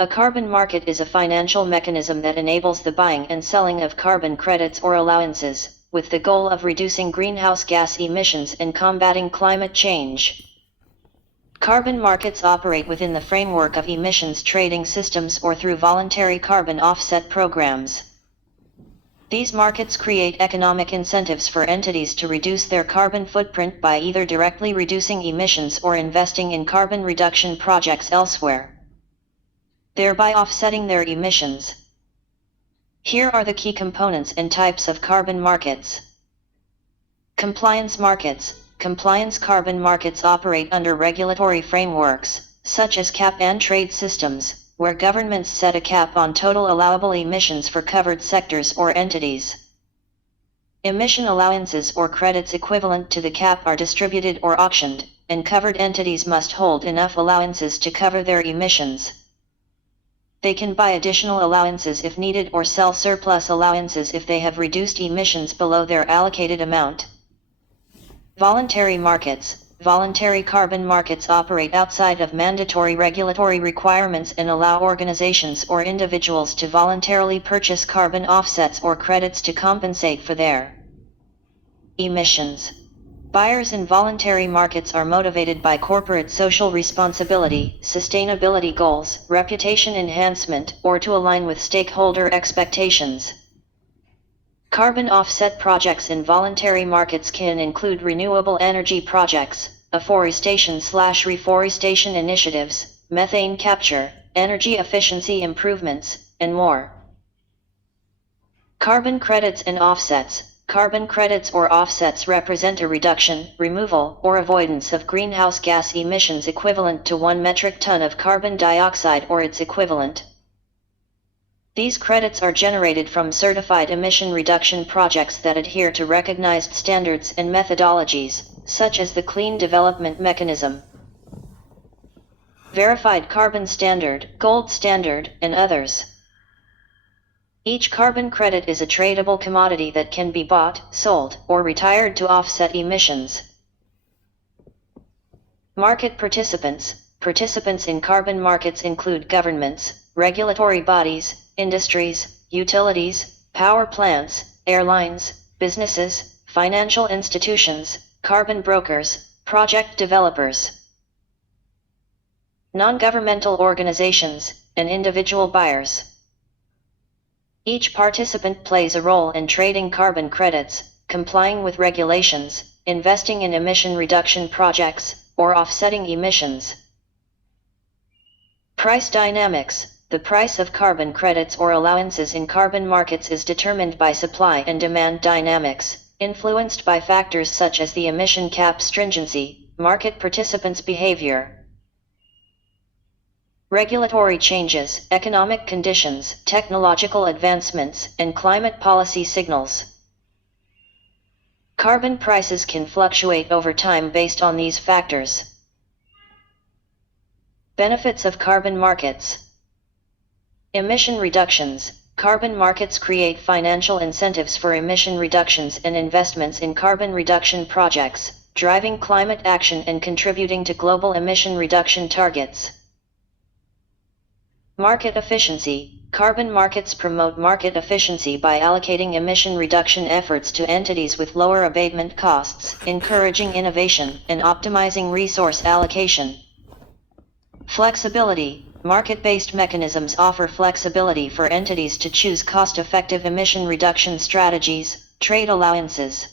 A carbon market is a financial mechanism that enables the buying and selling of carbon credits or allowances, with the goal of reducing greenhouse gas emissions and combating climate change. Carbon markets operate within the framework of emissions trading systems or through voluntary carbon offset programs. These markets create economic incentives for entities to reduce their carbon footprint by either directly reducing emissions or investing in carbon reduction projects elsewhere, thereby offsetting their emissions. Here are the key components and types of carbon markets. Compliance markets. Compliance carbon markets operate under regulatory frameworks, such as cap-and-trade systems, where governments set a cap on total allowable emissions for covered sectors or entities. Emission allowances or credits equivalent to the cap are distributed or auctioned, and covered entities must hold enough allowances to cover their emissions. They can buy additional allowances if needed or sell surplus allowances if they have reduced emissions below their allocated amount. Voluntary markets. Voluntary carbon markets operate outside of mandatory regulatory requirements and allow organizations or individuals to voluntarily purchase carbon offsets or credits to compensate for their emissions. Buyers in voluntary markets are motivated by corporate social responsibility, sustainability goals, reputation enhancement, or to align with stakeholder expectations. Carbon offset projects in voluntary markets can include renewable energy projects, afforestation/reforestation initiatives, methane capture, energy efficiency improvements, and more. Carbon credits and offsets. Carbon credits or offsets represent a reduction, removal, or avoidance of greenhouse gas emissions equivalent to 1 metric ton of carbon dioxide or its equivalent. These credits are generated from certified emission reduction projects that adhere to recognized standards and methodologies, such as the Clean Development Mechanism, Verified Carbon Standard, Gold Standard, and others. Each carbon credit is a tradable commodity that can be bought, sold, or retired to offset emissions. Market participants. Participants in carbon markets include governments, regulatory bodies, industries, utilities, power plants, airlines, businesses, financial institutions, carbon brokers, project developers, non-governmental organizations, and individual buyers. Each participant plays a role in trading carbon credits, complying with regulations, investing in emission reduction projects, or offsetting emissions. Price dynamics. The price of carbon credits or allowances in carbon markets is determined by supply and demand dynamics, influenced by factors such as the emission cap stringency, market participants' behavior, regulatory changes, economic conditions, technological advancements, and climate policy signals. Carbon prices can fluctuate over time based on these factors. Benefits of carbon markets. Emission reductions. Carbon markets create financial incentives for emission reductions and investments in carbon reduction projects, driving climate action and contributing to global emission reduction targets. Market efficiency. Carbon markets promote market efficiency by allocating emission reduction efforts to entities with lower abatement costs, encouraging innovation, and optimizing resource allocation. Flexibility. Market-based mechanisms offer flexibility for entities to choose cost-effective emission reduction strategies, trade allowances,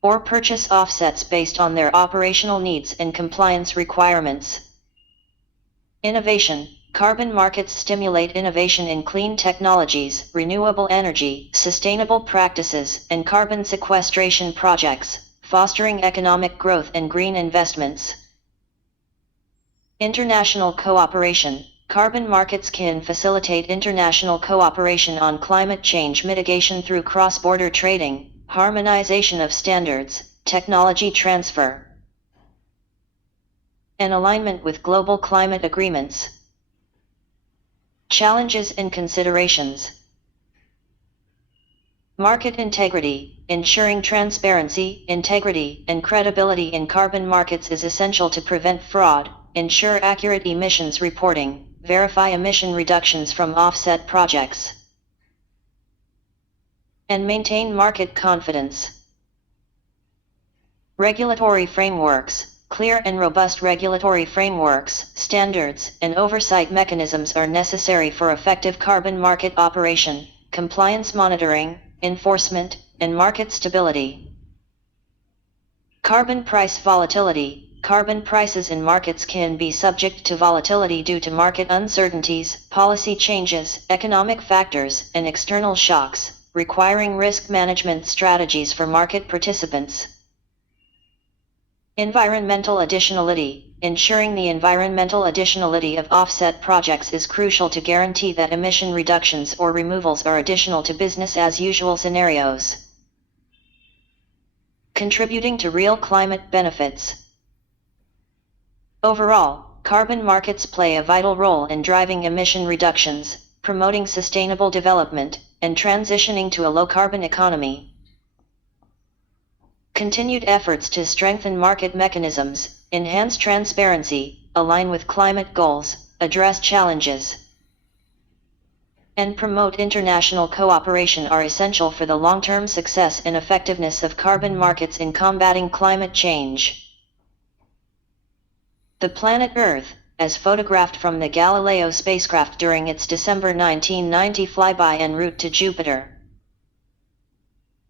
or purchase offsets based on their operational needs and compliance requirements. Innovation. Carbon markets stimulate innovation in clean technologies, renewable energy, sustainable practices, and carbon sequestration projects, fostering economic growth and green investments. International cooperation. Carbon markets can facilitate international cooperation on climate change mitigation through cross-border trading, harmonization of standards, technology transfer, and alignment with global climate agreements. Challenges and considerations. Market integrity. Ensuring transparency, integrity, and credibility in carbon markets is essential to prevent fraud, ensure accurate emissions reporting, verify emission reductions from offset projects, and maintain market confidence. Regulatory frameworks. Clear and robust regulatory frameworks, standards, and oversight mechanisms are necessary for effective carbon market operation, compliance monitoring, enforcement, and market stability. Carbon price volatility. Carbon prices in markets can be subject to volatility due to market uncertainties, policy changes, economic factors, and external shocks, requiring risk management strategies for market participants. Environmental additionality. Ensuring the environmental additionality of offset projects is crucial to guarantee that emission reductions or removals are additional to business as usual scenarios. Contributing to real climate benefits. Overall, carbon markets play a vital role in driving emission reductions, promoting sustainable development, and transitioning to a low-carbon economy. Continued efforts to strengthen market mechanisms, enhance transparency, align with climate goals, address challenges, and promote international cooperation are essential for the long-term success and effectiveness of carbon markets in combating climate change. The planet Earth, as photographed from the Galileo spacecraft during its December 1990 flyby en route to Jupiter.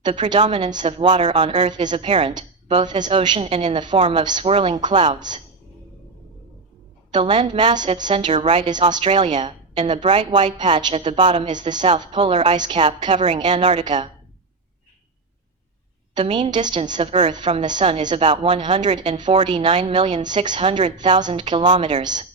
The predominance of water on Earth is apparent, both as ocean and in the form of swirling clouds. The land mass at center right is Australia, and the bright white patch at the bottom is the South Polar Ice Cap covering Antarctica. The mean distance of Earth from the Sun is about 149,600,000 kilometers.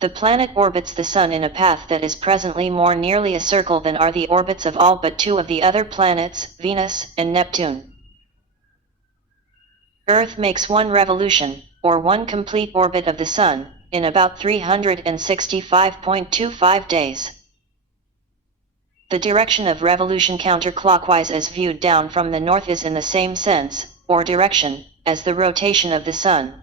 The planet orbits the Sun in a path that is presently more nearly a circle than are the orbits of all but two of the other planets, Venus and Neptune. Earth makes one revolution, or one complete orbit of the Sun, in about 365.25 days. The direction of revolution counterclockwise as viewed down from the north is in the same sense, or direction, as the rotation of the Sun.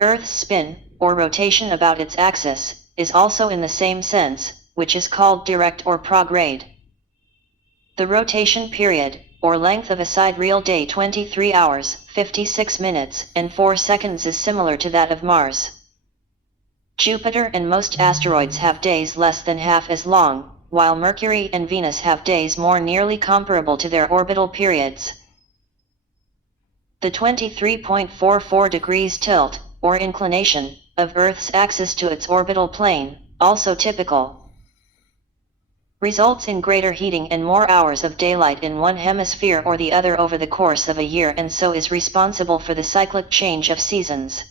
Earth's spin, or rotation about its axis, is also in the same sense, which is called direct or prograde. The rotation period, or length of a sidereal day 23 hours, 56 minutes, and 4 seconds is similar to that of Mars. Jupiter and most asteroids have days less than half as long, while Mercury and Venus have days more nearly comparable to their orbital periods. The 23.44 degrees tilt, or inclination, of Earth's axis to its orbital plane, also typical, results in greater heating and more hours of daylight in one hemisphere or the other over the course of a year, and so is responsible for the cyclic change of seasons.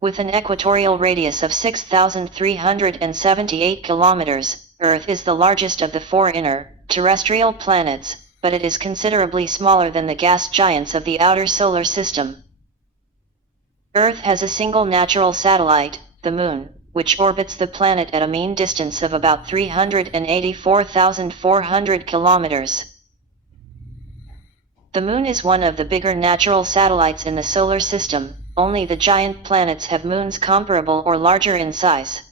With an equatorial radius of 6,378 kilometers, Earth is the largest of the four inner, terrestrial planets, but it is considerably smaller than the gas giants of the outer solar system. Earth has a single natural satellite, the Moon, which orbits the planet at a mean distance of about 384,400 kilometers. The Moon is one of the bigger natural satellites in the solar system. Only the giant planets have moons comparable or larger in size.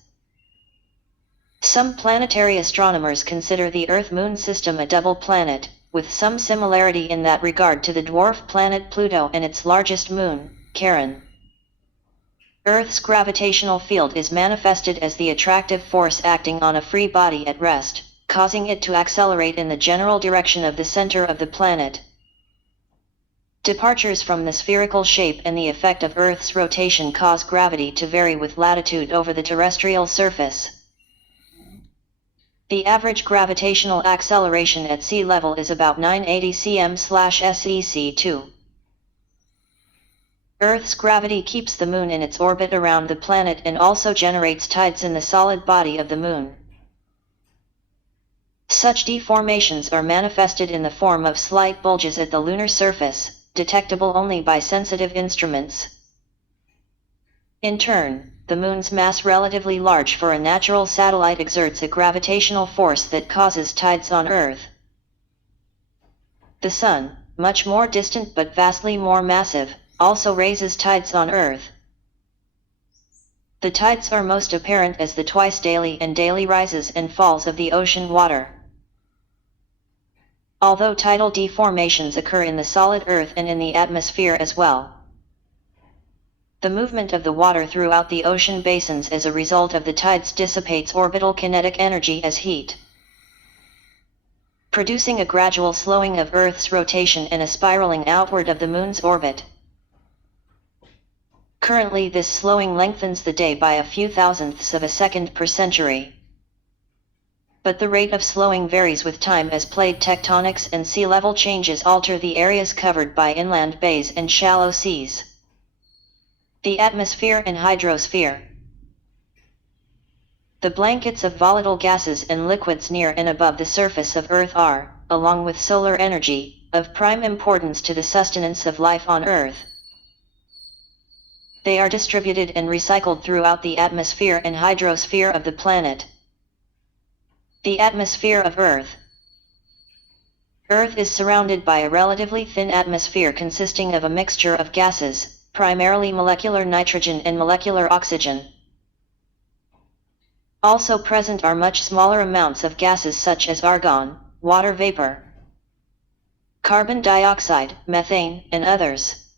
Some planetary astronomers consider the Earth-Moon system a double planet, with some similarity in that regard to the dwarf planet Pluto and its largest moon, Charon. Earth's gravitational field is manifested as the attractive force acting on a free body at rest, causing it to accelerate in the general direction of the center of the planet. Departures from the spherical shape and the effect of Earth's rotation cause gravity to vary with latitude over the terrestrial surface. The average gravitational acceleration at sea level is about 980 cm/sec2. Earth's gravity keeps the Moon in its orbit around the planet and also generates tides in the solid body of the Moon. Such deformations are manifested in the form of slight bulges at the lunar surface, detectable only by sensitive instruments. In turn, the Moon's mass, relatively large for a natural satellite, exerts a gravitational force that causes tides on Earth. The Sun, much more distant but vastly more massive, also raises tides on Earth. The tides are most apparent as the twice daily and daily rises and falls of the ocean water. Although tidal deformations occur in the solid earth and in the atmosphere as well. The movement of the water throughout the ocean basins as a result of the tides dissipates orbital kinetic energy as heat, producing a gradual slowing of Earth's rotation and a spiraling outward of the Moon's orbit. Currently, this slowing lengthens the day by a few thousandths of a second per century. But the rate of slowing varies with time as plate tectonics and sea level changes alter the areas covered by inland bays and shallow seas. The atmosphere and hydrosphere. The blankets of volatile gases and liquids near and above the surface of Earth are, along with solar energy, of prime importance to the sustenance of life on Earth. They are distributed and recycled throughout the atmosphere and hydrosphere of the planet. The atmosphere of Earth. Earth is surrounded by a relatively thin atmosphere consisting of a mixture of gases, primarily molecular nitrogen and molecular oxygen. Also present are much smaller amounts of gases such as argon, water vapor, carbon dioxide, methane, and others,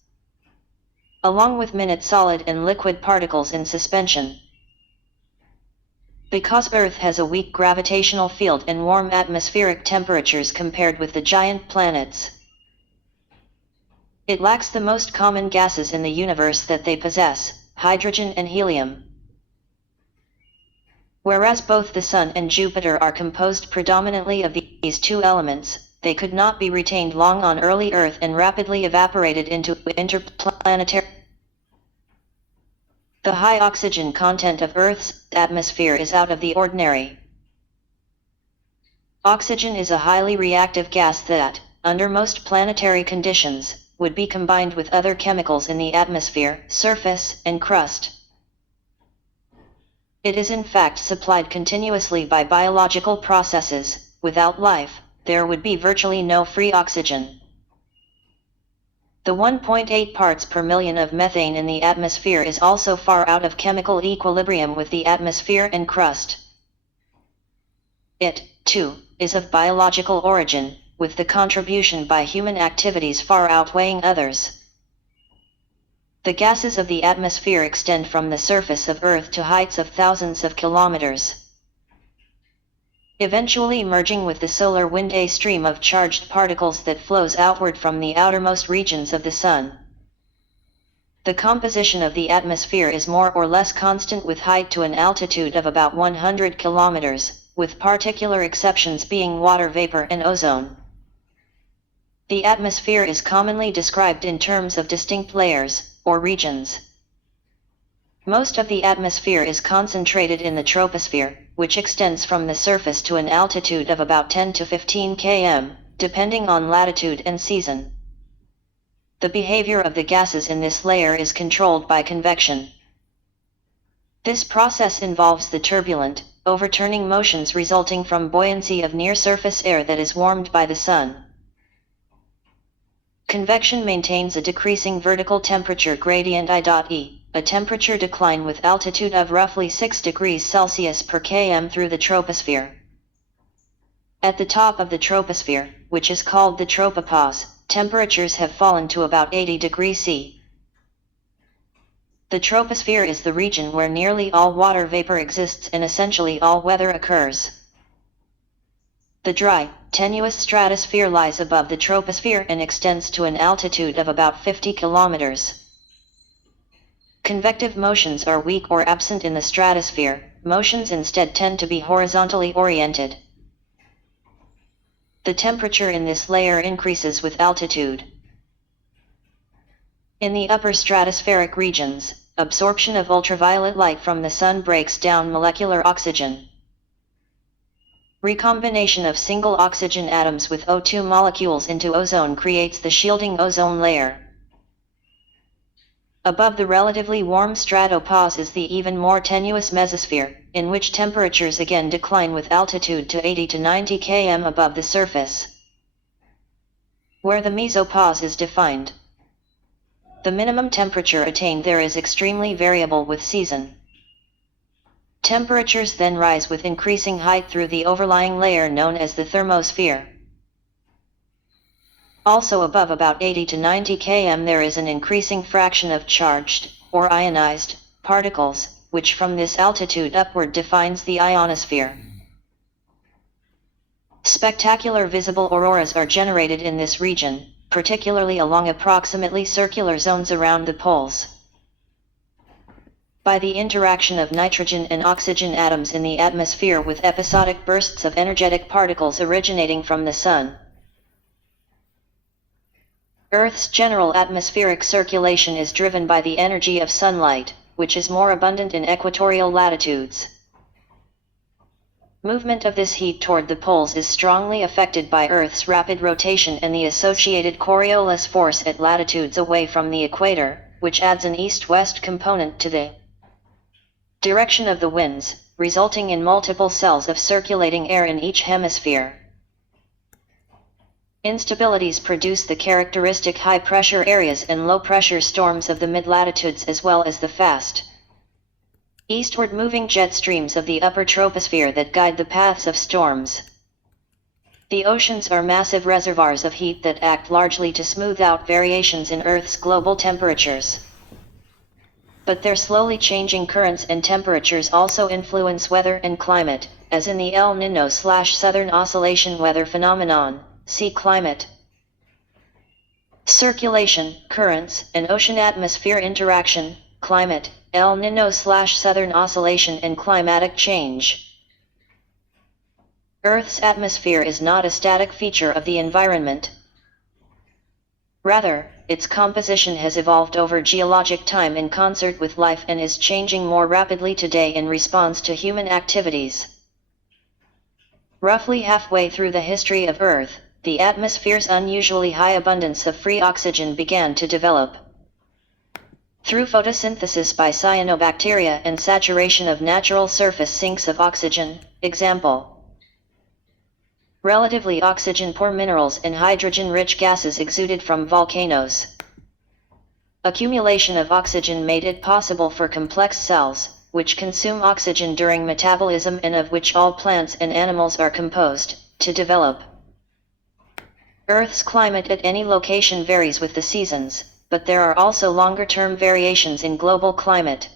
along with minute solid and liquid particles in suspension. Because Earth has a weak gravitational field and warm atmospheric temperatures compared with the giant planets, it lacks the most common gases in the universe that they possess, hydrogen and helium. Whereas both the Sun and Jupiter are composed predominantly of these two elements, they could not be retained long on early Earth and rapidly evaporated into interplanetary. The high oxygen content of Earth's atmosphere is out of the ordinary. Oxygen is a highly reactive gas that, under most planetary conditions, would be combined with other chemicals in the atmosphere, surface, and crust. It is in fact supplied continuously by biological processes. Without life, there would be virtually no free oxygen. The 1.8 parts per million of methane in the atmosphere is also far out of chemical equilibrium with the atmosphere and crust. It, too, is of biological origin, with the contribution by human activities far outweighing others. The gases of the atmosphere extend from the surface of Earth to heights of thousands of kilometers, eventually merging with the solar wind, a stream of charged particles that flows outward from the outermost regions of the Sun. The composition of the atmosphere is more or less constant with height to an altitude of about 100 kilometers, with particular exceptions being water vapor and ozone. The atmosphere is commonly described in terms of distinct layers, or regions. Most of the atmosphere is concentrated in the troposphere, which extends from the surface to an altitude of about 10 to 15 km, depending on latitude and season. The behavior of the gases in this layer is controlled by convection. This process involves the turbulent, overturning motions resulting from buoyancy of near-surface air that is warmed by the Sun. Convection maintains a decreasing vertical temperature gradient I.E, a temperature decline with altitude of roughly 6 degrees Celsius per km through the troposphere. At the top of the troposphere, which is called the tropopause, temperatures have fallen to about 80 degrees C. The troposphere is the region where nearly all water vapor exists and essentially all weather occurs. The dry, tenuous stratosphere lies above the troposphere and extends to an altitude of about 50 kilometers. Convective motions are weak or absent in the stratosphere. Motions instead tend to be horizontally oriented. The temperature in this layer increases with altitude. In the upper stratospheric regions, absorption of ultraviolet light from the Sun breaks down molecular oxygen. Recombination of single oxygen atoms with O2 molecules into ozone creates the shielding ozone layer. Above the relatively warm stratopause is the even more tenuous mesosphere, in which temperatures again decline with altitude to 80 to 90 km above the surface. Where the mesopause is defined, the minimum temperature attained there is extremely variable with season. Temperatures then rise with increasing height through the overlying layer known as the thermosphere. Also above about 80 to 90 km there is an increasing fraction of charged, or ionized, particles, which from this altitude upward defines the ionosphere. Spectacular visible auroras are generated in this region, particularly along approximately circular zones around the poles. By the interaction of nitrogen and oxygen atoms in the atmosphere with episodic bursts of energetic particles originating from the Sun. Earth's general atmospheric circulation is driven by the energy of sunlight, which is more abundant in equatorial latitudes. Movement of this heat toward the poles is strongly affected by Earth's rapid rotation and the associated Coriolis force at latitudes away from the equator, which adds an east-west component to the direction of the winds, resulting in multiple cells of circulating air in each hemisphere. Instabilities produce the characteristic high-pressure areas and low-pressure storms of the mid-latitudes as well as the fast, eastward-moving jet streams of the upper troposphere that guide the paths of storms. The oceans are massive reservoirs of heat that act largely to smooth out variations in Earth's global temperatures. But their slowly changing currents and temperatures also influence weather and climate, as in the El Niño/Southern Oscillation weather phenomenon. See climate, circulation, currents, and ocean-atmosphere interaction, climate, El Niño/Southern Oscillation and climatic change. Earth's atmosphere is not a static feature of the environment. Rather, its composition has evolved over geologic time in concert with life and is changing more rapidly today in response to human activities. Roughly halfway through the history of Earth, the atmosphere's unusually high abundance of free oxygen began to develop. Through photosynthesis by cyanobacteria and saturation of natural surface sinks of oxygen, example, relatively oxygen-poor minerals and hydrogen-rich gases exuded from volcanoes. Accumulation of oxygen made it possible for complex cells, which consume oxygen during metabolism and of which all plants and animals are composed, to develop. Earth's climate at any location varies with the seasons, but there are also longer-term variations in global climate.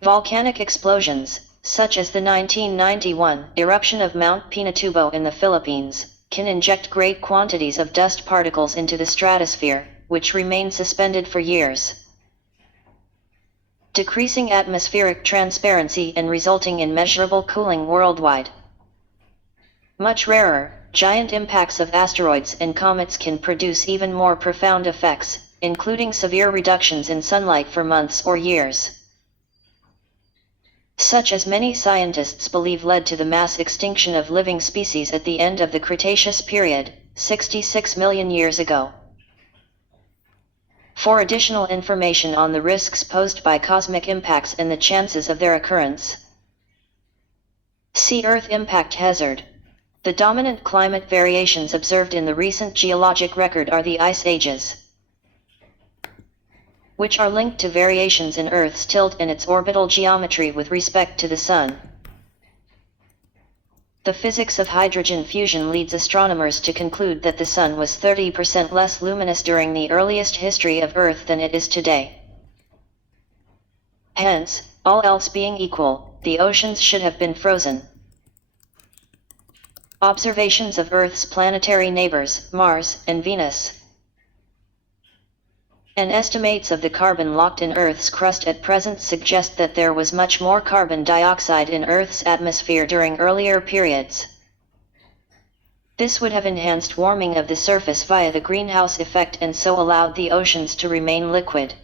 Volcanic explosions, such as the 1991 eruption of Mount Pinatubo in the Philippines, can inject great quantities of dust particles into the stratosphere, which remain suspended for years, decreasing atmospheric transparency and resulting in measurable cooling worldwide. Much rarer, giant impacts of asteroids and comets can produce even more profound effects, including severe reductions in sunlight for months or years, such as many scientists believe led to the mass extinction of living species at the end of the Cretaceous period, 66 million years ago. For additional information on the risks posed by cosmic impacts and the chances of their occurrence, see Earth Impact Hazard. The dominant climate variations observed in the recent geologic record are the ice ages, which are linked to variations in Earth's tilt and its orbital geometry with respect to the Sun. The physics of hydrogen fusion leads astronomers to conclude that the Sun was 30% less luminous during the earliest history of Earth than it is today. Hence, all else being equal, the oceans should have been frozen. Observations of Earth's planetary neighbors, Mars and Venus, and estimates of the carbon locked in Earth's crust at present suggest that there was much more carbon dioxide in Earth's atmosphere during earlier periods. This would have enhanced warming of the surface via the greenhouse effect and so allowed the oceans to remain liquid.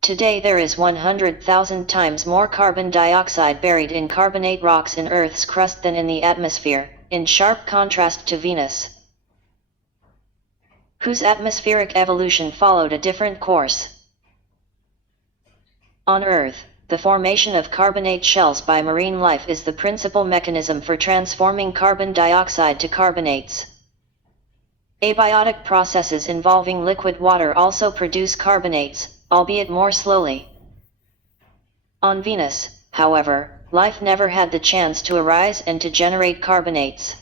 Today there is 100,000 times more carbon dioxide buried in carbonate rocks in Earth's crust than in the atmosphere, in sharp contrast to Venus, whose atmospheric evolution followed a different course. On Earth, the formation of carbonate shells by marine life is the principal mechanism for transforming carbon dioxide to carbonates. Abiotic processes involving liquid water also produce carbonates, albeit more slowly. On Venus, however, life never had the chance to arise and to generate carbonates.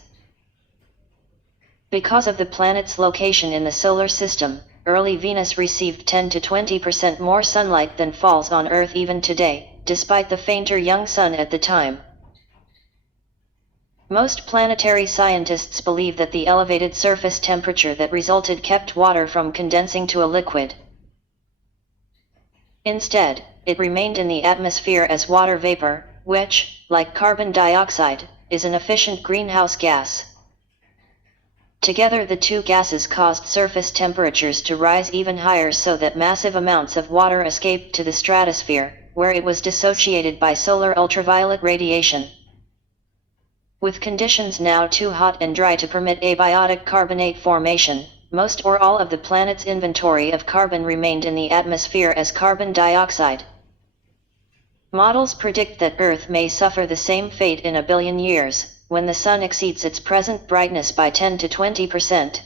Because of the planet's location in the solar system, early Venus received 10 to 20% more sunlight than falls on Earth even today, despite the fainter young sun at the time. Most planetary scientists believe that the elevated surface temperature that resulted kept water from condensing to a liquid. Instead, it remained in the atmosphere as water vapor, which, like carbon dioxide, is an efficient greenhouse gas. Together the two gases caused surface temperatures to rise even higher so that massive amounts of water escaped to the stratosphere, where it was dissociated by solar ultraviolet radiation. With conditions now too hot and dry to permit abiotic carbonate formation, most or all of the planet's inventory of carbon remained in the atmosphere as carbon dioxide. Models predict that Earth may suffer the same fate in a billion years, when the Sun exceeds its present brightness by 10 to 20%.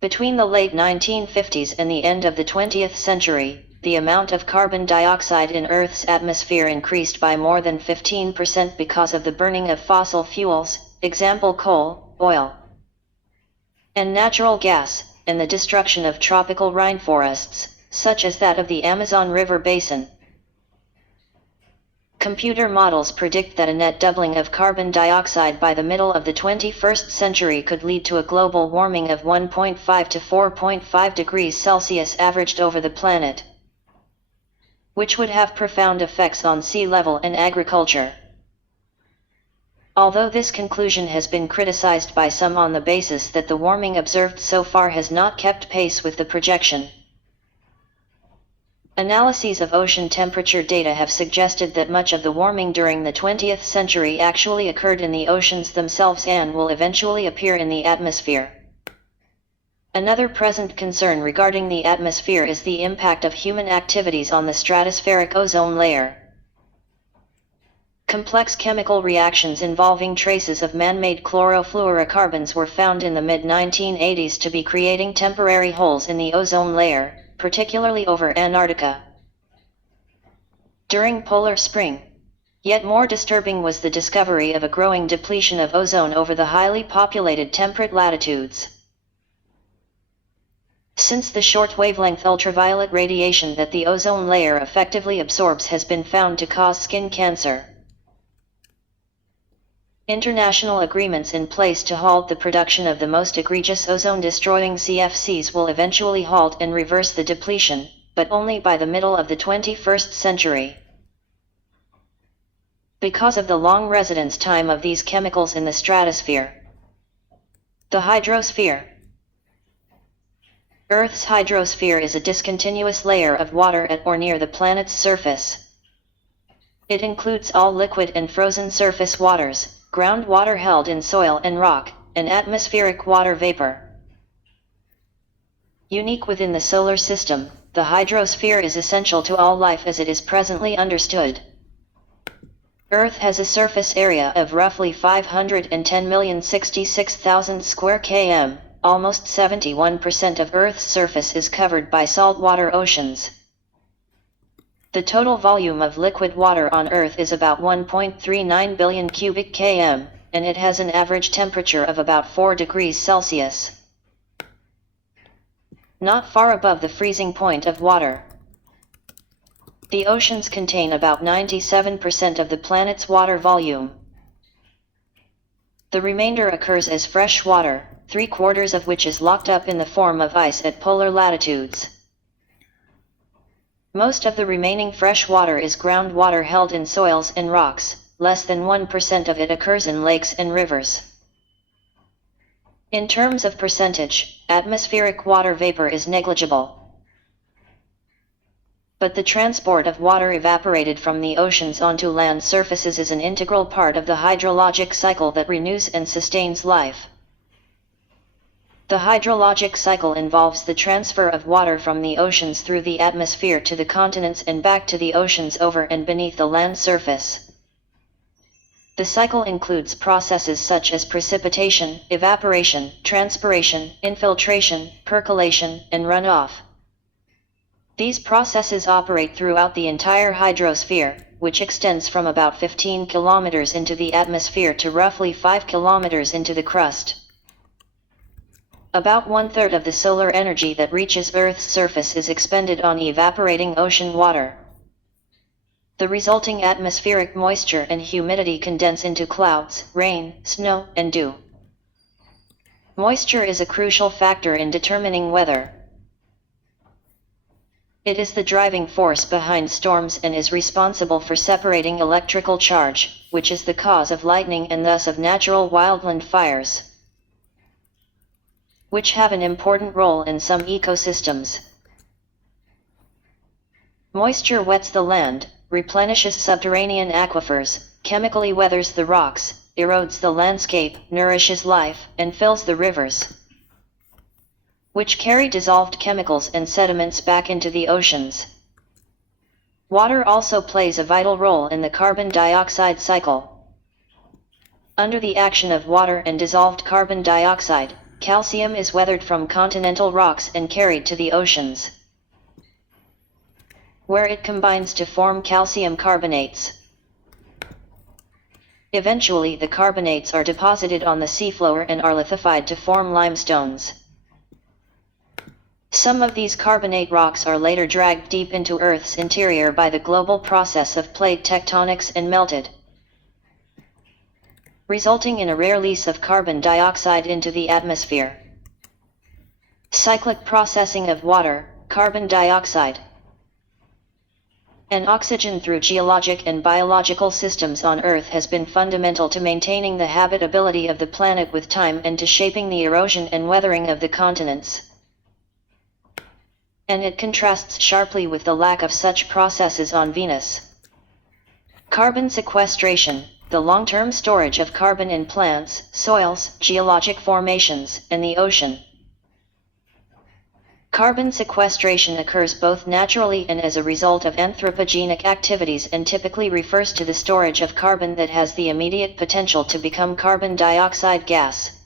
Between the late 1950s and the end of the 20th century, the amount of carbon dioxide in Earth's atmosphere increased by more than 15% because of the burning of fossil fuels, example coal, oil, and natural gas, and the destruction of tropical rainforests, such as that of the Amazon River basin. Computer models predict that a net doubling of carbon dioxide by the middle of the 21st century could lead to a global warming of 1.5 to 4.5 degrees Celsius averaged over the planet, which would have profound effects on sea level and agriculture. Although this conclusion has been criticized by some on the basis that the warming observed so far has not kept pace with the projection, analyses of ocean temperature data have suggested that much of the warming during the 20th century actually occurred in the oceans themselves and will eventually appear in the atmosphere. Another present concern regarding the atmosphere is the impact of human activities on the stratospheric ozone layer. Complex chemical reactions involving traces of man-made chlorofluorocarbons were found in the mid-1980s to be creating temporary holes in the ozone layer, particularly over Antarctica during polar spring. Yet more disturbing was the discovery of a growing depletion of ozone over the highly populated temperate latitudes. Since the short-wavelength ultraviolet radiation that the ozone layer effectively absorbs has been found to cause skin cancer, international agreements in place to halt the production of the most egregious ozone-destroying CFCs will eventually halt and reverse the depletion, but only by the middle of the 21st century. Because of the long residence time of these chemicals in the stratosphere. The hydrosphere. Earth's hydrosphere is a discontinuous layer of water at or near the planet's surface. It includes all liquid and frozen surface waters, groundwater held in soil and rock, and atmospheric water vapor. Unique within the solar system, the hydrosphere is essential to all life as it is presently understood. Earth has a surface area of roughly 510,066,000 square km. Almost 71% of Earth's surface is covered by saltwater oceans. The total volume of liquid water on Earth is about 1.39 billion cubic km, and it has an average temperature of about 4 degrees Celsius. Not far above the freezing point of water. The oceans contain about 97% of the planet's water volume. The remainder occurs as fresh water, 3/4 of which is locked up in the form of ice at polar latitudes. Most of the remaining fresh water is groundwater held in soils and rocks, less than 1% of it occurs in lakes and rivers. In terms of percentage, atmospheric water vapor is negligible. But the transport of water evaporated from the oceans onto land surfaces is an integral part of the hydrologic cycle that renews and sustains life. The hydrologic cycle involves the transfer of water from the oceans through the atmosphere to the continents and back to the oceans over and beneath the land surface. The cycle includes processes such as precipitation, evaporation, transpiration, infiltration, percolation, and runoff. These processes operate throughout the entire hydrosphere, which extends from about 15 kilometers into the atmosphere to roughly 5 kilometers into the crust. About 1/3 of the solar energy that reaches Earth's surface is expended on evaporating ocean water. The resulting atmospheric moisture and humidity condense into clouds, rain, snow, and dew. Moisture is a crucial factor in determining weather. It is the driving force behind storms and is responsible for separating electrical charge, which is the cause of lightning and thus of natural wildland fires, which have an important role in some ecosystems. Moisture wets the land, replenishes subterranean aquifers, chemically weathers the rocks, erodes the landscape, nourishes life, and fills the rivers, which carry dissolved chemicals and sediments back into the oceans. Water also plays a vital role in the carbon dioxide cycle. Under the action of water and dissolved carbon dioxide, calcium is weathered from continental rocks and carried to the oceans, where it combines to form calcium carbonates. Eventually, the carbonates are deposited on the seafloor and are lithified to form limestones. Some of these carbonate rocks are later dragged deep into Earth's interior by the global process of plate tectonics and melted, resulting in a rare release of carbon dioxide into the atmosphere. Cyclic processing of water, carbon dioxide, and oxygen through geologic and biological systems on Earth has been fundamental to maintaining the habitability of the planet with time and to shaping the erosion and weathering of the continents. And it contrasts sharply with the lack of such processes on Venus. Carbon sequestration, the long-term storage of carbon in plants, soils, geologic formations, and the ocean. Carbon sequestration occurs both naturally and as a result of anthropogenic activities and typically refers to the storage of carbon that has the immediate potential to become carbon dioxide gas.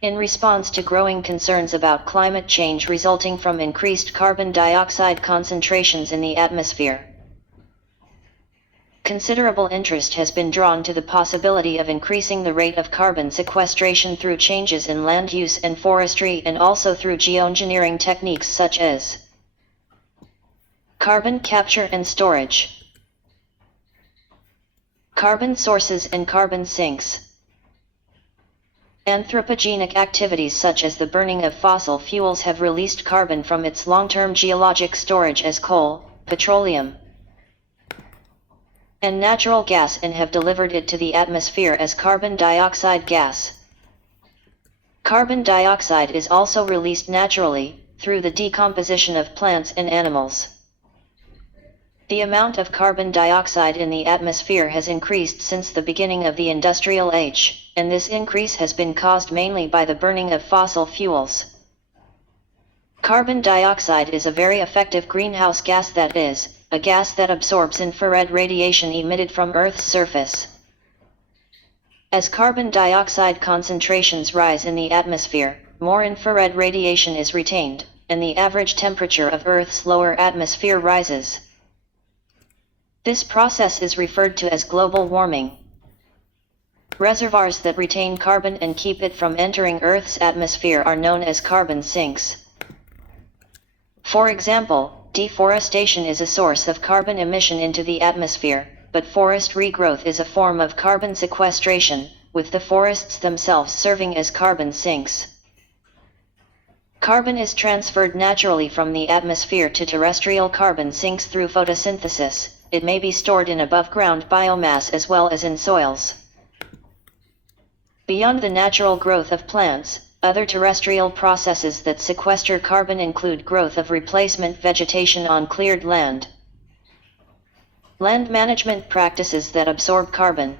In response to growing concerns about climate change resulting from increased carbon dioxide concentrations in the atmosphere, considerable interest has been drawn to the possibility of increasing the rate of carbon sequestration through changes in land use and forestry and also through geoengineering techniques such as carbon capture and storage, carbon sources and carbon sinks. Anthropogenic activities such as the burning of fossil fuels have released carbon from its long-term geologic storage as coal, petroleum, and natural gas and have delivered it to the atmosphere as carbon dioxide gas. Carbon dioxide is also released naturally, through the decomposition of plants and animals. The amount of carbon dioxide in the atmosphere has increased since the beginning of the industrial age, and this increase has been caused mainly by the burning of fossil fuels. Carbon dioxide is a very effective greenhouse gas, that is, a gas that absorbs infrared radiation emitted from Earth's surface. As carbon dioxide concentrations rise in the atmosphere, more infrared radiation is retained, and the average temperature of Earth's lower atmosphere rises. This process is referred to as global warming. Reservoirs that retain carbon and keep it from entering Earth's atmosphere are known as carbon sinks. For example, deforestation is a source of carbon emission into the atmosphere, but forest regrowth is a form of carbon sequestration, with the forests themselves serving as carbon sinks. Carbon is transferred naturally from the atmosphere to terrestrial carbon sinks through photosynthesis. It may be stored in above-ground biomass as well as in soils. Beyond the natural growth of plants, other terrestrial processes that sequester carbon include growth of replacement vegetation on cleared land, land management practices that absorb carbon,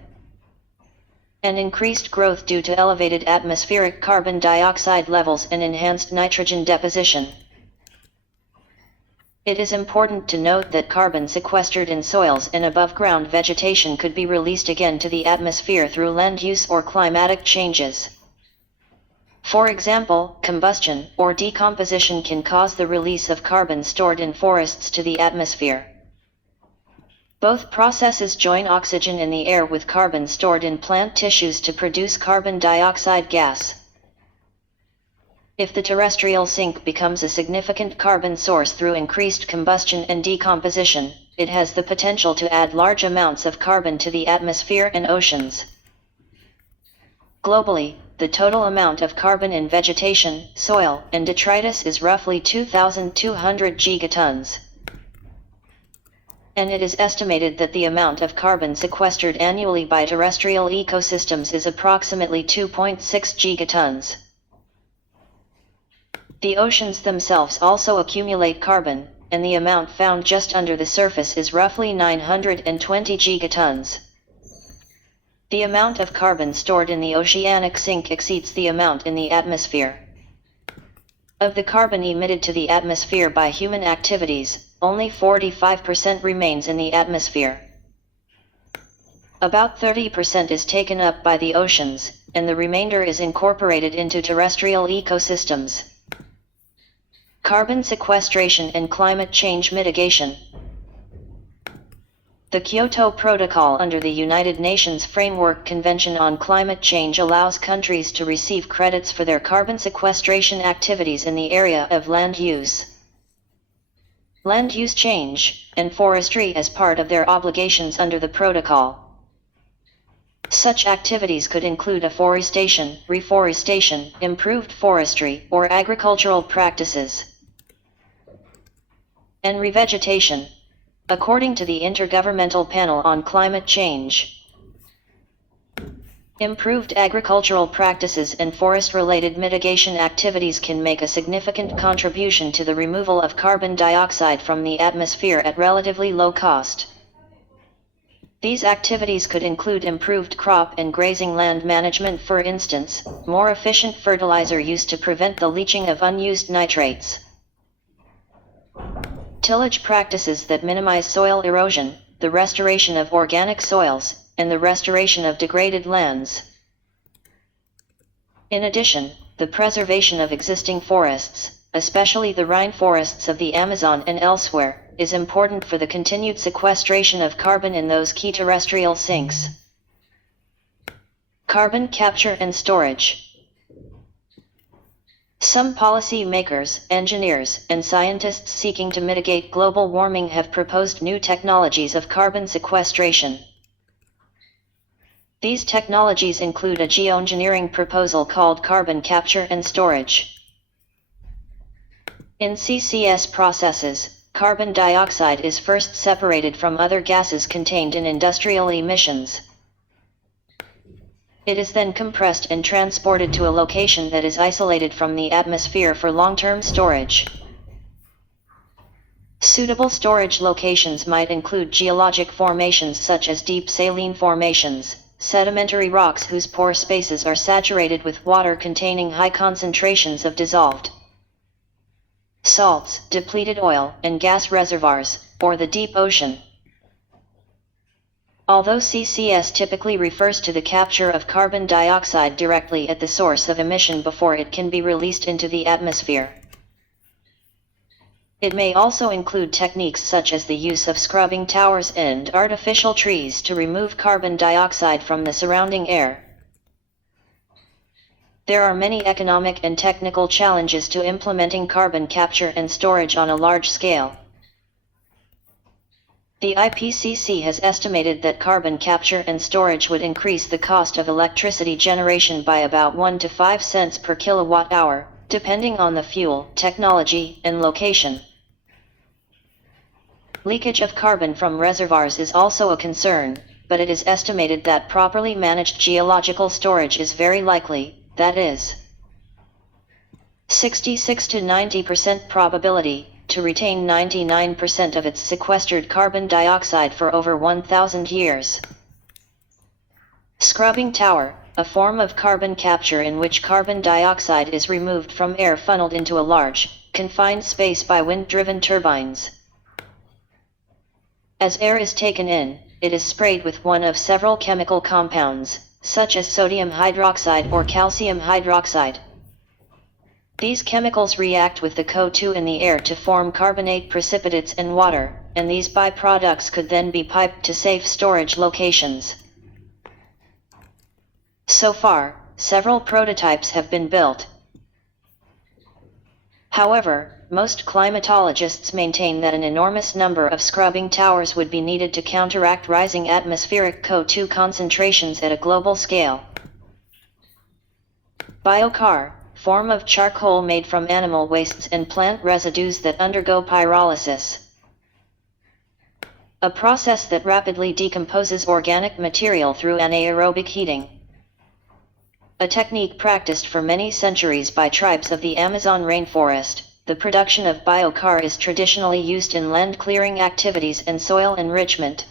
and increased growth due to elevated atmospheric carbon dioxide levels and enhanced nitrogen deposition. It is important to note that carbon sequestered in soils and above-ground vegetation could be released again to the atmosphere through land use or climatic changes. For example, combustion or decomposition can cause the release of carbon stored in forests to the atmosphere. Both processes join oxygen in the air with carbon stored in plant tissues to produce carbon dioxide gas. If the terrestrial sink becomes a significant carbon source through increased combustion and decomposition, it has the potential to add large amounts of carbon to the atmosphere and oceans. Globally, the total amount of carbon in vegetation, soil, and detritus is roughly 2,200 gigatons. And it is estimated that the amount of carbon sequestered annually by terrestrial ecosystems is approximately 2.6 gigatons. The oceans themselves also accumulate carbon, and the amount found just under the surface is roughly 920 gigatons. The amount of carbon stored in the oceanic sink exceeds the amount in the atmosphere. Of the carbon emitted to the atmosphere by human activities, only 45% remains in the atmosphere. About 30% is taken up by the oceans, and the remainder is incorporated into terrestrial ecosystems. Carbon sequestration and climate change mitigation. The Kyoto Protocol under the United Nations Framework Convention on Climate Change allows countries to receive credits for their carbon sequestration activities in the area of land use change, and forestry as part of their obligations under the protocol. Such activities could include afforestation, reforestation, improved forestry, or agricultural practices. And revegetation. According to the Intergovernmental Panel on Climate Change, improved agricultural practices and forest-related mitigation activities can make a significant contribution to the removal of carbon dioxide from the atmosphere at relatively low cost. These activities could include improved crop and grazing land management, for instance, more efficient fertilizer use to prevent the leaching of unused nitrates, tillage practices that minimize soil erosion, the restoration of organic soils, and the restoration of degraded lands. In addition, the preservation of existing forests, especially the rainforests of the Amazon and elsewhere, is important for the continued sequestration of carbon in those key terrestrial sinks. Carbon capture and storage. Some policy makers, engineers, and scientists seeking to mitigate global warming have proposed new technologies of carbon sequestration. These technologies include a geoengineering proposal called carbon capture and storage. In CCS processes, carbon dioxide is first separated from other gases contained in industrial emissions. It is then compressed and transported to a location that is isolated from the atmosphere for long-term storage. Suitable storage locations might include geologic formations such as deep saline formations, sedimentary rocks whose pore spaces are saturated with water containing high concentrations of dissolved salts, depleted oil and gas reservoirs, or the deep ocean. Although CCS typically refers to the capture of carbon dioxide directly at the source of emission before it can be released into the atmosphere, it may also include techniques such as the use of scrubbing towers and artificial trees to remove carbon dioxide from the surrounding air. There are many economic and technical challenges to implementing carbon capture and storage on a large scale. The IPCC has estimated that carbon capture and storage would increase the cost of electricity generation by about 1 to 5 cents per kilowatt hour, depending on the fuel, technology, and location. Leakage of carbon from reservoirs is also a concern, but it is estimated that properly managed geological storage is very likely, that is, 66 to 90% probability, to retain 99% of its sequestered carbon dioxide for over 1,000 years. Scrubbing tower, a form of carbon capture in which carbon dioxide is removed from air funneled into a large, confined space by wind-driven turbines. As air is taken in, it is sprayed with one of several chemical compounds, such as sodium hydroxide or calcium hydroxide. These chemicals react with the CO2 in the air to form carbonate precipitates and water, and these byproducts could then be piped to safe storage locations. So far, several prototypes have been built. However, most climatologists maintain that an enormous number of scrubbing towers would be needed to counteract rising atmospheric CO2 concentrations at a global scale. Biochar, form of charcoal made from animal wastes and plant residues that undergo pyrolysis, a process that rapidly decomposes organic material through anaerobic heating. A technique practiced for many centuries by tribes of the Amazon rainforest, the production of biochar is traditionally used in land clearing activities and soil enrichment.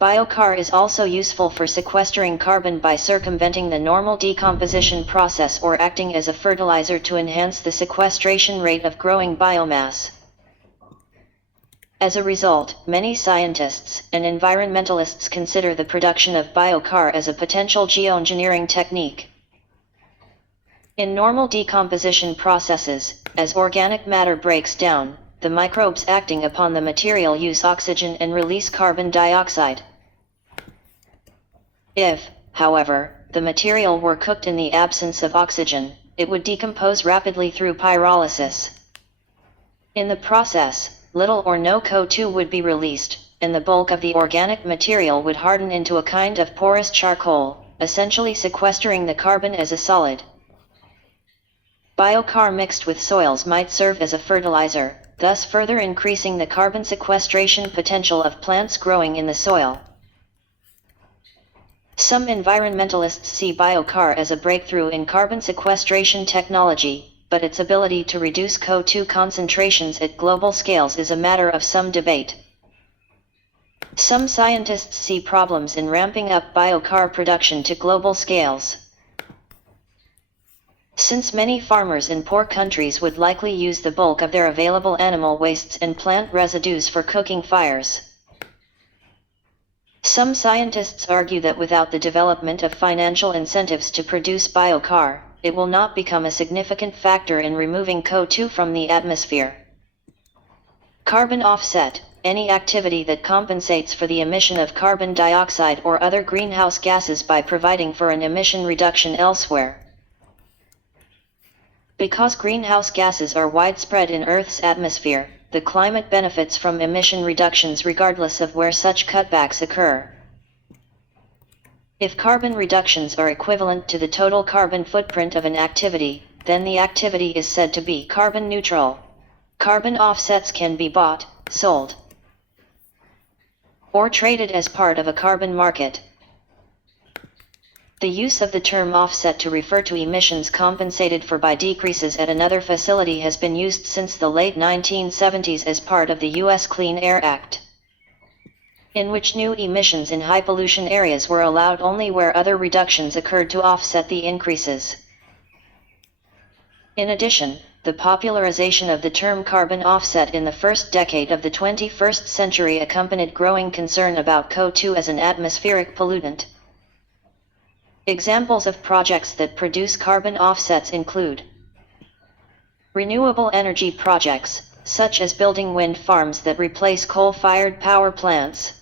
Biochar is also useful for sequestering carbon by circumventing the normal decomposition process or acting as a fertilizer to enhance the sequestration rate of growing biomass. As a result, many scientists and environmentalists consider the production of biochar as a potential geoengineering technique. In normal decomposition processes, as organic matter breaks down, the microbes acting upon the material use oxygen and release carbon dioxide. If, however, the material were cooked in the absence of oxygen, it would decompose rapidly through pyrolysis. In the process, little or no CO2 would be released, and the bulk of the organic material would harden into a kind of porous charcoal, essentially sequestering the carbon as a solid. Biochar mixed with soils might serve as a fertilizer, thus further increasing the carbon sequestration potential of plants growing in the soil. Some environmentalists see biochar as a breakthrough in carbon sequestration technology, but its ability to reduce CO2 concentrations at global scales is a matter of some debate. Some scientists see problems in ramping up biochar production to global scales. Since many farmers in poor countries would likely use the bulk of their available animal wastes and plant residues for cooking fires. Some scientists argue that without the development of financial incentives to produce biochar, it will not become a significant factor in removing CO2 from the atmosphere. Carbon offset, any activity that compensates for the emission of carbon dioxide or other greenhouse gases by providing for an emission reduction elsewhere. Because greenhouse gases are widespread in Earth's atmosphere, the climate benefits from emission reductions regardless of where such cutbacks occur. If carbon reductions are equivalent to the total carbon footprint of an activity, then the activity is said to be carbon neutral. Carbon offsets can be bought, sold, or traded as part of a carbon market. The use of the term offset to refer to emissions compensated for by decreases at another facility has been used since the late 1970s as part of the U.S. Clean Air Act, in which new emissions in high pollution areas were allowed only where other reductions occurred to offset the increases. In addition, the popularization of the term carbon offset in the first decade of the 21st century accompanied growing concern about CO2 as an atmospheric pollutant. Examples of projects that produce carbon offsets include renewable energy projects, such as building wind farms that replace coal-fired power plants,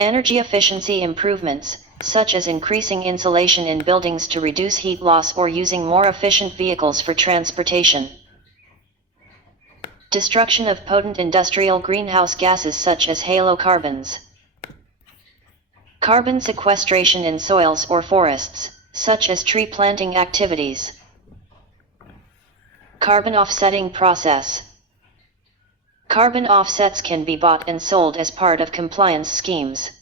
energy efficiency improvements, such as increasing insulation in buildings to reduce heat loss or using more efficient vehicles for transportation, destruction of potent industrial greenhouse gases such as halocarbons, carbon sequestration in soils or forests, such as tree planting activities. Carbon offsetting process. Carbon offsets can be bought and sold as part of compliance schemes,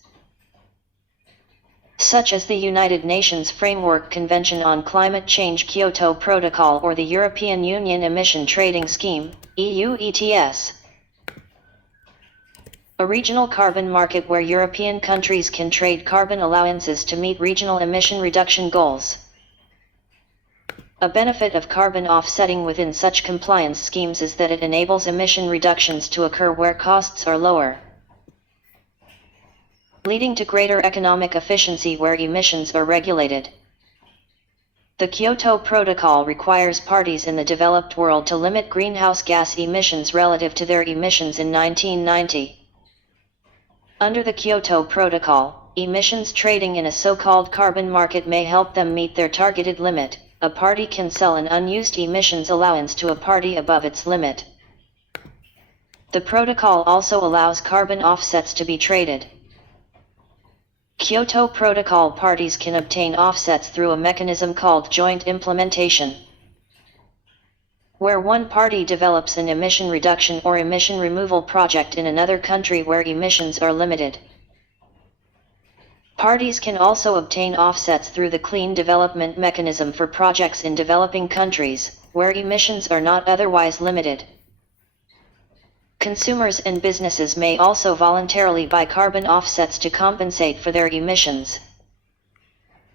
such as the United Nations Framework Convention on Climate Change Kyoto Protocol or the European Union Emission Trading Scheme, EU ETS. A regional carbon market where European countries can trade carbon allowances to meet regional emission reduction goals. A benefit of carbon offsetting within such compliance schemes is that it enables emission reductions to occur where costs are lower, leading to greater economic efficiency where emissions are regulated. The Kyoto Protocol requires parties in the developed world to limit greenhouse gas emissions relative to their emissions in 1990. Under the Kyoto Protocol, emissions trading in a so-called carbon market may help them meet their targeted limit. A party can sell an unused emissions allowance to a party above its limit. The protocol also allows carbon offsets to be traded. Kyoto Protocol parties can obtain offsets through a mechanism called joint implementation, where one party develops an emission reduction or emission removal project in another country where emissions are limited. Parties can also obtain offsets through the Clean Development Mechanism for projects in developing countries, where emissions are not otherwise limited. Consumers and businesses may also voluntarily buy carbon offsets to compensate for their emissions.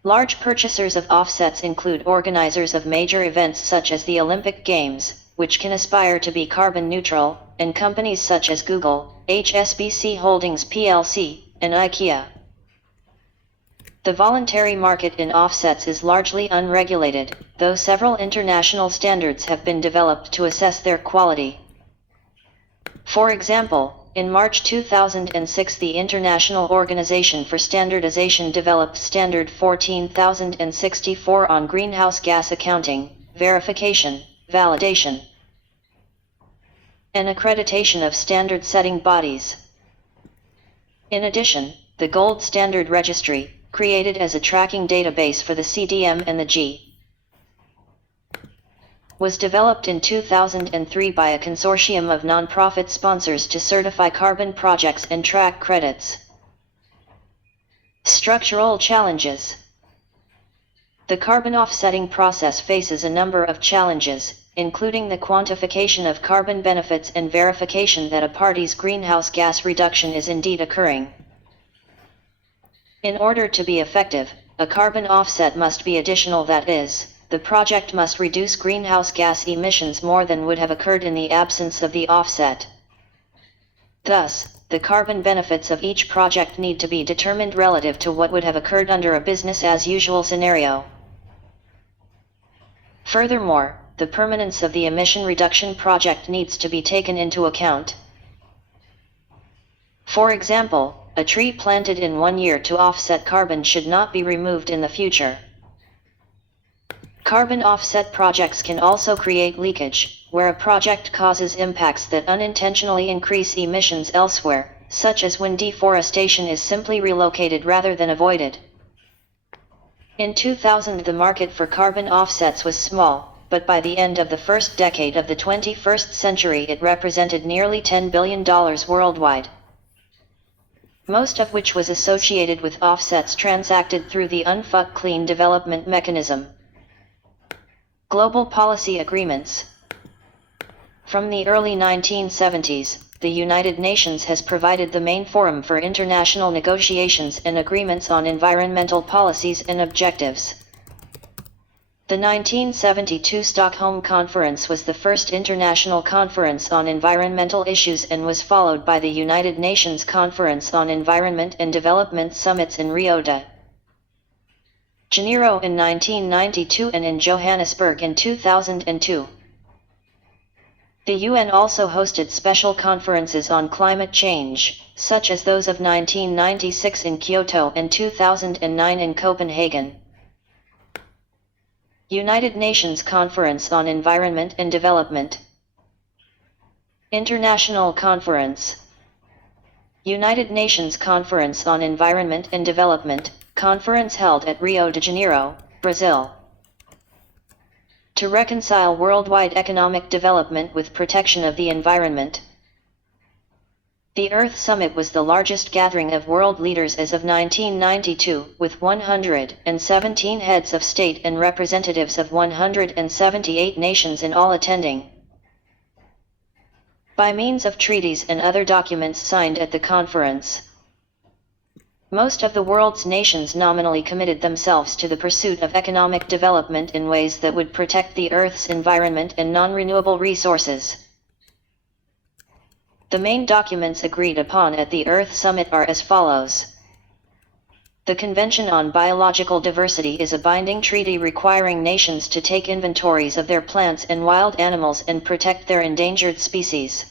Large purchasers of offsets include organizers of major events such as the Olympic Games, which can aspire to be carbon neutral, and companies such as Google, HSBC Holdings plc, and IKEA. The voluntary market in offsets is largely unregulated, though several international standards have been developed to assess their quality. For example, in March 2006 the International Organization for Standardization developed Standard 14064 on greenhouse gas accounting, verification, validation, and accreditation of standard-setting bodies. In addition, the Gold Standard Registry, created as a tracking database for the CDM and the G, was developed in 2003 by a consortium of non-profit sponsors to certify carbon projects and track credits. Structural challenges. The carbon offsetting process faces a number of challenges, including the quantification of carbon benefits and verification that a party's greenhouse gas reduction is indeed occurring. In order to be effective, a carbon offset must be additional, that is, the project must reduce greenhouse gas emissions more than would have occurred in the absence of the offset. Thus, the carbon benefits of each project need to be determined relative to what would have occurred under a business-as-usual scenario. Furthermore, the permanence of the emission reduction project needs to be taken into account. For example, a tree planted in 1 year to offset carbon should not be removed in the future. Carbon offset projects can also create leakage, where a project causes impacts that unintentionally increase emissions elsewhere, such as when deforestation is simply relocated rather than avoided. In 2000 the market for carbon offsets was small, but by the end of the first decade of the 21st century it represented nearly $10 billion worldwide, most of which was associated with offsets transacted through the UNFUC Clean Development Mechanism. Global policy agreements. From the early 1970s, the United Nations has provided the main forum for international negotiations and agreements on environmental policies and objectives. The 1972 Stockholm Conference was the first international conference on environmental issues and was followed by the United Nations Conference on Environment and Development summits in Rio de Janeiro in 1992 and in Johannesburg in 2002. The UN also hosted special conferences on climate change, such as those of 1996 in Kyoto and 2009 in Copenhagen. United Nations Conference on Environment and Development. International Conference. United Nations Conference on Environment and Development, conference held at Rio de Janeiro, Brazil. To reconcile worldwide economic development with protection of the environment. The Earth Summit was the largest gathering of world leaders as of 1992, with 117 heads of state and representatives of 178 nations in all attending. By means of treaties and other documents signed at the conference, most of the world's nations nominally committed themselves to the pursuit of economic development in ways that would protect the Earth's environment and non-renewable resources. The main documents agreed upon at the Earth Summit are as follows. The Convention on Biological Diversity is a binding treaty requiring nations to take inventories of their plants and wild animals and protect their endangered species.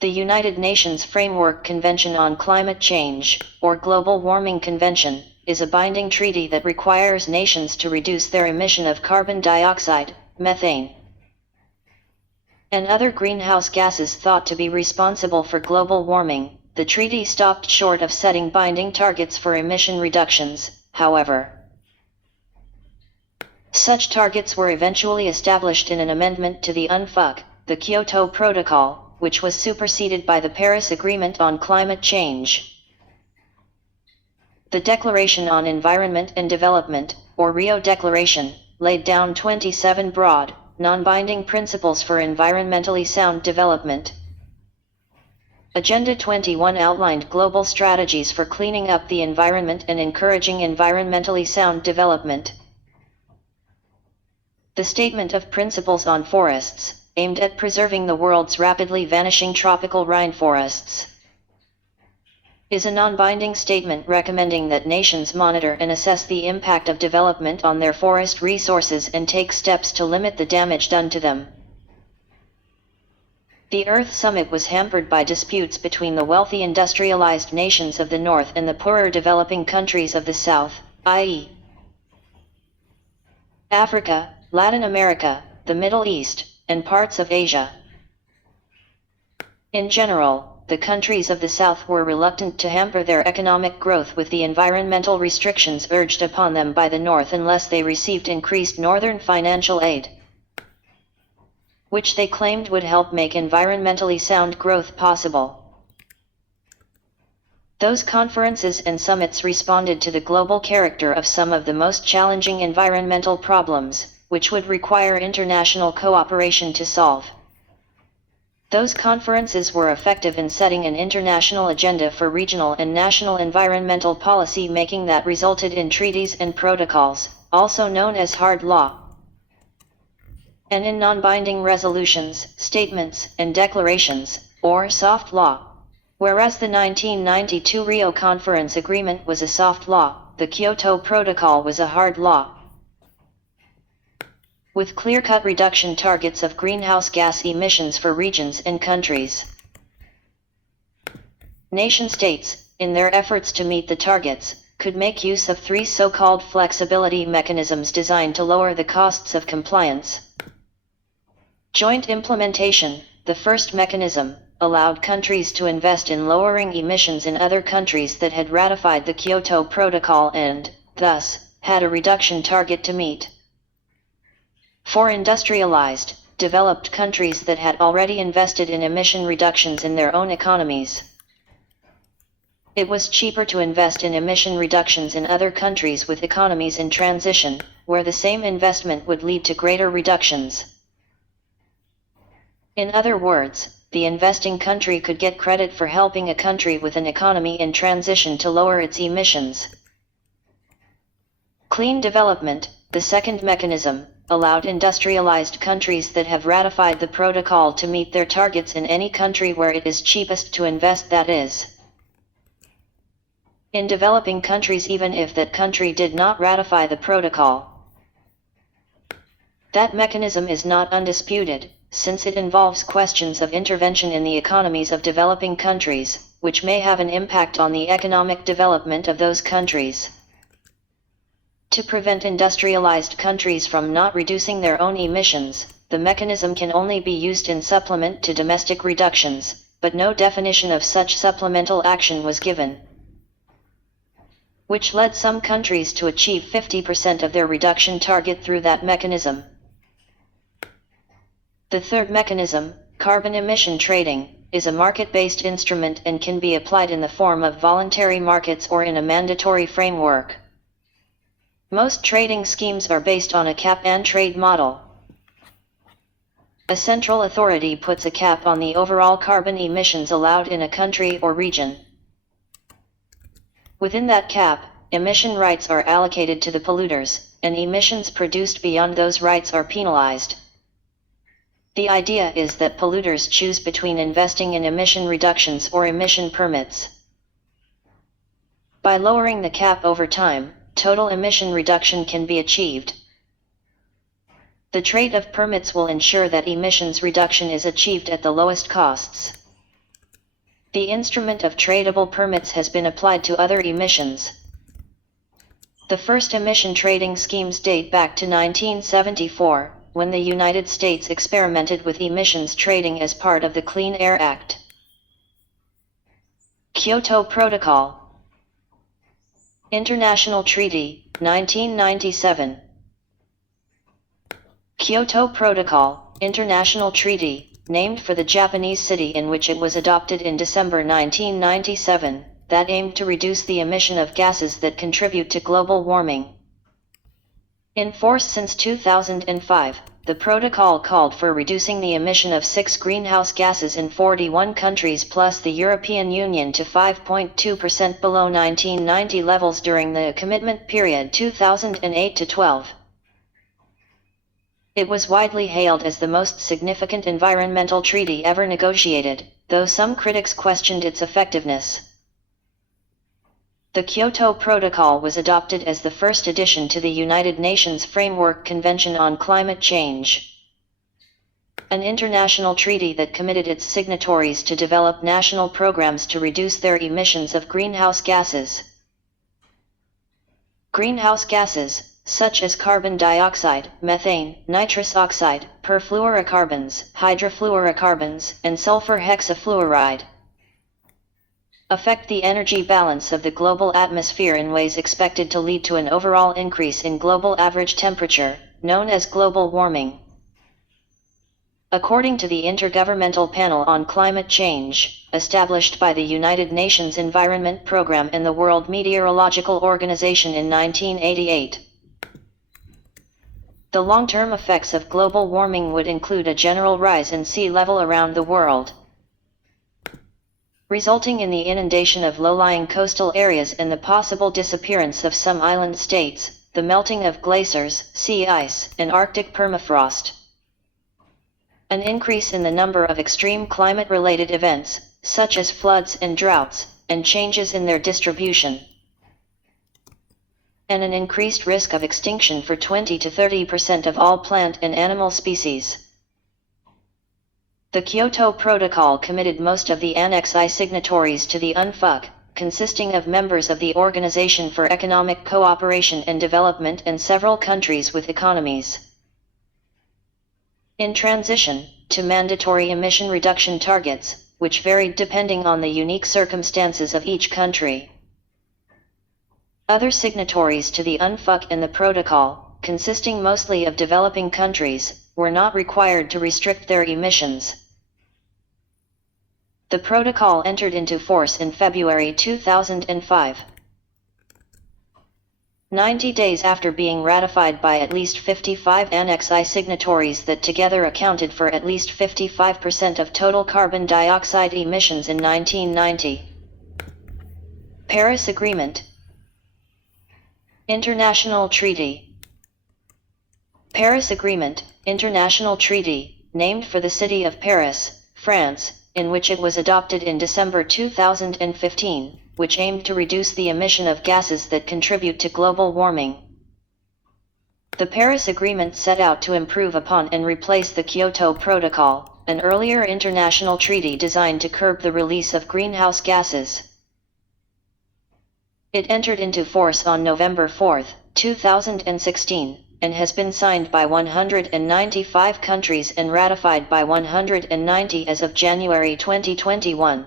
The United Nations Framework Convention on Climate Change, or Global Warming Convention, is a binding treaty that requires nations to reduce their emission of carbon dioxide, methane, and other greenhouse gases thought to be responsible for global warming. The treaty stopped short of setting binding targets for emission reductions, however. Such targets were eventually established in an amendment to the UNFUC, the Kyoto Protocol, which was superseded by the Paris Agreement on Climate Change. The Declaration on Environment and Development, or Rio Declaration, laid down 27 broad, non-binding principles for environmentally sound development. Agenda 21 outlined global strategies for cleaning up the environment and encouraging environmentally sound development. The Statement of Principles on Forests, aimed at preserving the world's rapidly vanishing tropical rainforests, is a non-binding statement recommending that nations monitor and assess the impact of development on their forest resources and take steps to limit the damage done to them. The Earth Summit was hampered by disputes between the wealthy industrialized nations of the North and the poorer developing countries of the South, i.e., Africa, Latin America, the Middle East, and parts of Asia. In general, the countries of the South were reluctant to hamper their economic growth with the environmental restrictions urged upon them by the North unless they received increased Northern financial aid, which they claimed would help make environmentally sound growth possible. Those conferences and summits responded to the global character of some of the most challenging environmental problems, which would require international cooperation to solve. Those conferences were effective in setting an international agenda for regional and national environmental policy making that resulted in treaties and protocols, also known as hard law, and in non-binding resolutions, statements, and declarations, or soft law. Whereas the 1992 Rio Conference Agreement was a soft law, the Kyoto Protocol was a hard law, with clear-cut reduction targets of greenhouse gas emissions for regions and countries. Nation-states, in their efforts to meet the targets, could make use of three so-called flexibility mechanisms designed to lower the costs of compliance. Joint implementation, the first mechanism, allowed countries to invest in lowering emissions in other countries that had ratified the Kyoto Protocol and, thus, had a reduction target to meet. For industrialized, developed countries that had already invested in emission reductions in their own economies, it was cheaper to invest in emission reductions in other countries with economies in transition, where the same investment would lead to greater reductions. In other words, the investing country could get credit for helping a country with an economy in transition to lower its emissions. Clean development, the second mechanism, allowed industrialized countries that have ratified the protocol to meet their targets in any country where it is cheapest to invest, that is, in developing countries even if that country did not ratify the protocol. That mechanism is not undisputed, since it involves questions of intervention in the economies of developing countries, which may have an impact on the economic development of those countries. To prevent industrialized countries from not reducing their own emissions, the mechanism can only be used in supplement to domestic reductions, but no definition of such supplemental action was given, which led some countries to achieve 50% of their reduction target through that mechanism. The third mechanism, carbon emission trading, is a market-based instrument and can be applied in the form of voluntary markets or in a mandatory framework. Most trading schemes are based on a cap-and-trade model. A central authority puts a cap on the overall carbon emissions allowed in a country or region. Within that cap, emission rights are allocated to the polluters, and emissions produced beyond those rights are penalized. The idea is that polluters choose between investing in emission reductions or emission permits. By lowering the cap over time, total emission reduction can be achieved. The trade of permits will ensure that emissions reduction is achieved at the lowest costs. The instrument of tradable permits has been applied to other emissions. The first emission trading schemes date back to 1974, when the United States experimented with emissions trading as part of the Clean Air Act. Kyoto Protocol. International Treaty, 1997. Kyoto Protocol, International Treaty, named for the Japanese city in which it was adopted in December 1997, that aimed to reduce the emission of gases that contribute to global warming. In force since 2005, the protocol called for reducing the emission of 6 greenhouse gases in 41 countries plus the European Union to 5.2% below 1990 levels during the commitment period 2008 to 12. It was widely hailed as the most significant environmental treaty ever negotiated, though some critics questioned its effectiveness. The Kyoto Protocol was adopted as the first addition to the United Nations Framework Convention on Climate Change, an international treaty that committed its signatories to develop national programs to reduce their emissions of greenhouse gases. Greenhouse gases, such as carbon dioxide, methane, nitrous oxide, perfluorocarbons, hydrofluorocarbons, and sulfur hexafluoride, affect the energy balance of the global atmosphere in ways expected to lead to an overall increase in global average temperature, known as global warming. According to the Intergovernmental Panel on Climate Change, established by the United Nations Environment Programme and the World Meteorological Organization in 1988, the long-term effects of global warming would include a general rise in sea level around the world, resulting in the inundation of low-lying coastal areas and the possible disappearance of some island states, the melting of glaciers, sea ice, and Arctic permafrost. An increase in the number of extreme climate-related events, such as floods and droughts, and changes in their distribution, and an increased risk of extinction for 20 to 30% of all plant and animal species. The Kyoto Protocol committed most of the Annex I signatories to the UNFUC, consisting of members of the Organization for Economic Cooperation and Development and several countries with economies in transition to mandatory emission reduction targets, which varied depending on the unique circumstances of each country. Other signatories to the UNFUC and the Protocol, consisting mostly of developing countries, were not required to restrict their emissions. The Protocol entered into force in February 2005. 90 days after being ratified by at least 55 Annex I signatories that together accounted for at least 55% of total carbon dioxide emissions in 1990. Paris Agreement. International Treaty. Paris Agreement, International Treaty, named for the city of Paris, France, in which it was adopted in December 2015, which aimed to reduce the emission of gases that contribute to global warming. The Paris Agreement set out to improve upon and replace the Kyoto Protocol, an earlier international treaty designed to curb the release of greenhouse gases. It entered into force on November 4, 2016, and has been signed by 195 countries and ratified by 190 as of January 2021.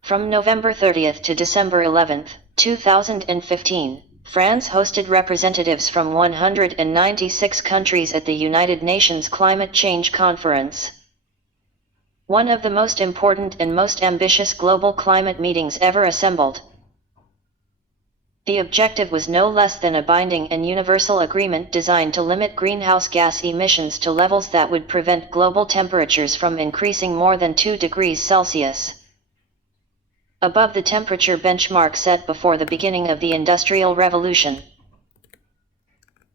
From November 30 to December 11, 2015, France hosted representatives from 196 countries at the United Nations Climate Change Conference, one of the most important and most ambitious global climate meetings ever assembled. The objective was no less than a binding and universal agreement designed to limit greenhouse gas emissions to levels that would prevent global temperatures from increasing more than 2 degrees Celsius above the temperature benchmark set before the beginning of the Industrial Revolution.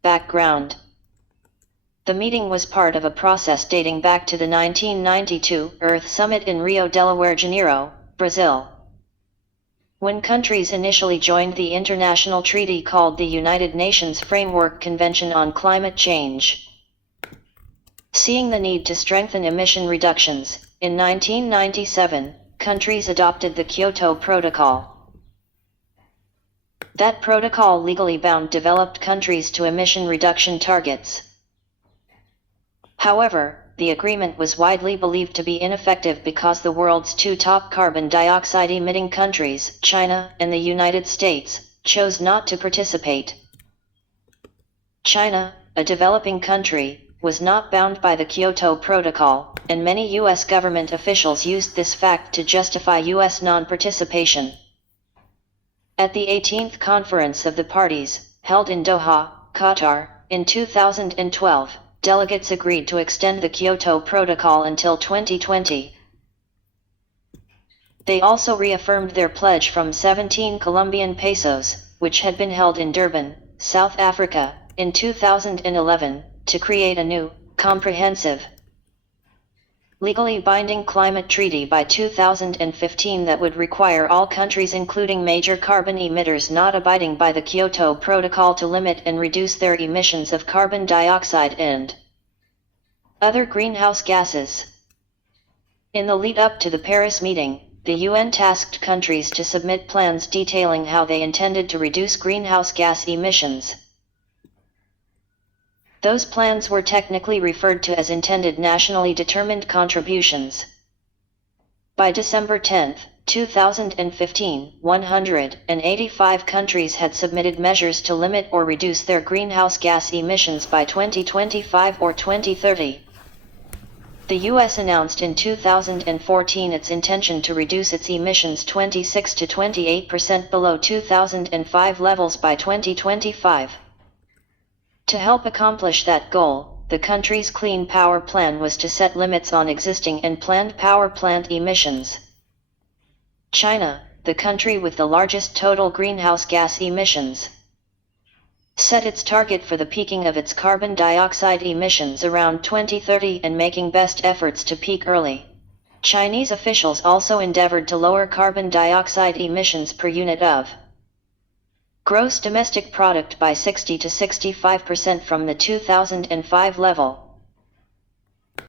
Background. The meeting was part of a process dating back to the 1992 Earth Summit in Rio de Janeiro, Brazil. When countries initially joined the international treaty called the United Nations Framework Convention on Climate Change. Seeing the need to strengthen emission reductions, in 1997, countries adopted the Kyoto Protocol. That protocol legally bound developed countries to emission reduction targets. However, the agreement was widely believed to be ineffective because the world's two top carbon dioxide emitting countries, China and the United States, chose not to participate. China, a developing country, was not bound by the Kyoto Protocol, and many U.S. government officials used this fact to justify U.S. non-participation. At the 18th Conference of the Parties, held in Doha, Qatar, in 2012, delegates agreed to extend the Kyoto Protocol until 2020. They also reaffirmed their pledge from 17 Colombian pesos, which had been held in Durban, South Africa, in 2011, to create a new, comprehensive, legally binding climate treaty by 2015 that would require all countries including major carbon emitters not abiding by the Kyoto Protocol to limit and reduce their emissions of carbon dioxide and other greenhouse gases. In the lead-up to the Paris meeting, the UN tasked countries to submit plans detailing how they intended to reduce greenhouse gas emissions. Those plans were technically referred to as intended nationally determined contributions. By December 10, 2015, 185 countries had submitted measures to limit or reduce their greenhouse gas emissions by 2025 or 2030. The U.S. announced in 2014 its intention to reduce its emissions 26 to 28% below 2005 levels by 2025. To help accomplish that goal, the country's Clean Power Plan was to set limits on existing and planned power plant emissions. China, the country with the largest total greenhouse gas emissions, set its target for the peaking of its carbon dioxide emissions around 2030 and making best efforts to peak early. Chinese officials also endeavored to lower carbon dioxide emissions per unit of gross domestic product by 60 to 65% from the 2005 level.